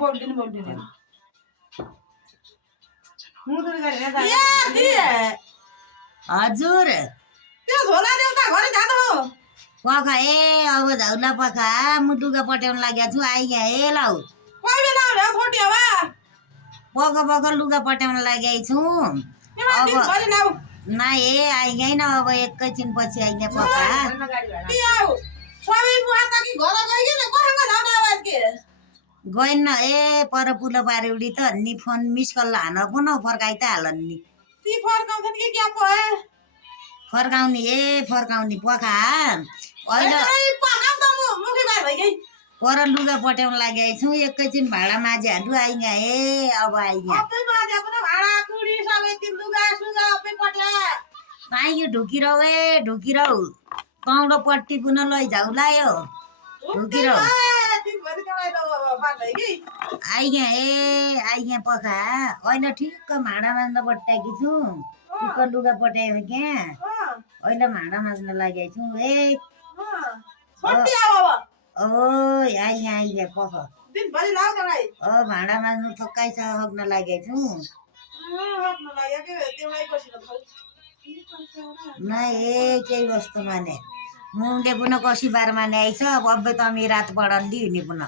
बोल्दिन हजुर त्यो झोला देउता घरे जानु हो पखा ए अब झौला पखा म लुगा पट्याउन लागेको छु आइया ए लौ कोही बेला आउने हो छोटी हवा पख लुगा पट्याउन लागेको छु अब घरे लाऊ ना ए आइया न अब एकैछिन पछि आइया पखा सबै बुवा त कि घर गइकिन कोसँग जाउँ आवाज के गएन ए पर पुलो पारेउडी त नि फोन मिस कल हान पुन फर्काइ त हालन नि ती फर्काउँछन् कि क्या पो है फर्काउने ए फर्काउने पखा अहिले पर लुगा पट्याउन लागेको छु एकैछिन भाँडा माझिहाल्नु आइया ए अब आइया आइयो ढुकिरौ ए ढुकिरौ कौडो पट्टी पुन लैजाउला यो ढुकिरौ आइया ए आइया पखा अहिले ठिक्क भाँडा माझ्न पट्याएकी छु ठिक्क लुगा पट्याएको क्या अहिले भाँडा माझ्न लागेको छु ए ओ आइया आइया पख भाँडा माझ्नु थोक्काइ सक्न लागेको छु न ए केही वस्तु माने मुंडे पुनः कसी बार माने आइछ अब अब्बे त अमी रात पडन दी नि पुनः